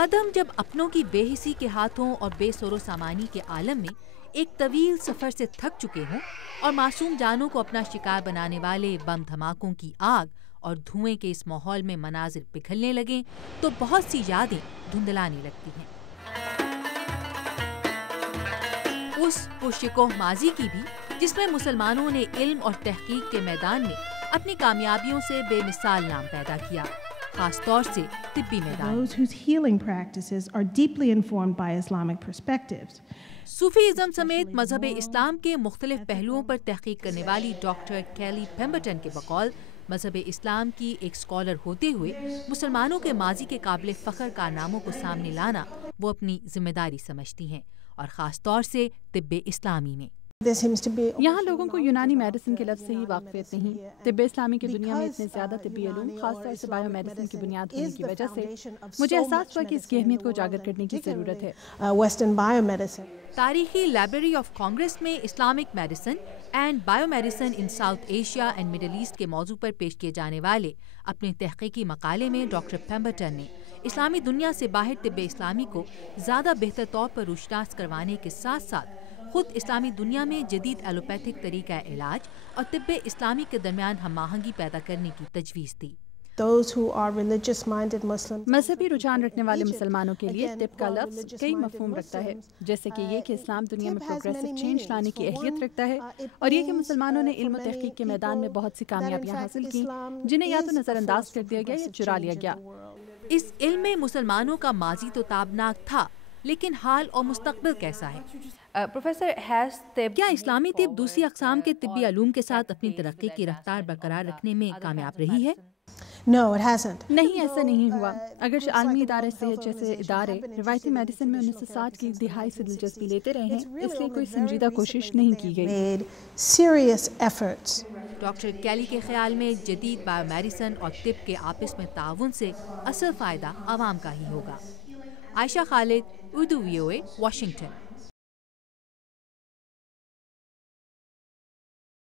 قدم جب اپنوں کی بے حسی کے ہاتھوں اور بے سر و سامانی کے عالم میں ایک طویل سفر سے تھک چکے ہوں اور معصوم جانوں کو اپنا شکار بنانے والے بم دھماکوں کی آگ اور دھوئیں کے اس ماحول میں مناظر پگھلنے لگیں تو بہت سی یادیں دھندلانے لگتی ہیں۔ اس پرشکوہ ماضی کی بھی جس میں مسلمانوں نے علم اور تحقیق کے میدان میں اپنی کامیابیوں سے بے مثال نام پیدا کیا، خاص طور سے طبی میدان۔ صوفی ازم سمیت مذہب اسلام کے مختلف پہلوؤں پر تحقیق کرنے والی ڈاکٹر کیلی پیمبرٹن کے بقول مذہب اسلام کی ایک اسکالر ہوتے ہوئے مسلمانوں کے ماضی کے قابل فخر کارناموں کو سامنے لانا وہ اپنی ذمہ داری سمجھتی ہیں، اور خاص طور سے طب اسلامی میں۔ یہاں لوگوں کو یونانی میڈیسن کے لفظ سے ہی واقفیت نہیں۔ طب اسلامی کی دنیا میں اتنے زیادہ طبی علوم، خاص طور سے بایو میڈیسن کی بنیاد ہونے کی وجہ سے مجھے احساس ہوا کہ اس کی اہمیت کو اجاگر کرنے کی ضرورت ہے۔ تاریخی لائبریری آف کانگریس میں Islamic medicine and biomedicine in South Asia and Middle East کے موضوع پر پیش کیے جانے والے اپنے تحقیقی مقالے میں ڈاکٹر پیمبرٹن نے اسلامی دنیا سے باہر طب اسلامی کو زیادہ بہتر طور پر روشناس کروانے کے ساتھ ساتھ خود اسلامی دنیا میں جدید ایلوپیتھک طریقہ علاج اور طب اسلامی کے درمیان ہم آہنگی پیدا کرنے کی تجویز دی۔ مذہبی رجحان رکھنے والے مسلمانوں کے لیے طب کا لفظ کئی مفہوم رکھتا ہے، جیسے کہ یہ کہ اسلام دنیا میں پروگریسو چینج لانے کی اہلیت رکھتا ہے، اور یہ کہ مسلمانوں نے علم و تحقیق کے میدان میں بہت سی کامیابیاں حاصل کی جنہیں یا تو نظر انداز کر دیا گیا یا چرا لیا گیا۔ اس علم میں مسلمانوں کا ماضی تو تابناک تھا، لیکن حال اور مستقبل کیسا ہے؟ کیا اسلامی طب دوسری اقسام کے طبی علوم کے ساتھ اپنی ترقی کی رفتار برقرار رکھنے میں کامیاب رہی ہے؟ نہیں، ایسا نہیں ہوا۔ اگرچہ عالمی ادارے صحت جیسے ادارے روایتی میڈیسن میں 1960 کی دہائی سے دلچسپی لیتے رہے ہیں، اس لیے کوئی سنجیدہ کوشش نہیں کی گئی۔ ڈاکٹر کیلی کے خیال میں جدید بایو میڈیسن اور طب کے آپس میں تعاون سے اصل فائدہ عوام کا ہی ہوگا۔ عائشہ خالد، اردو VOA، واشنگٹن۔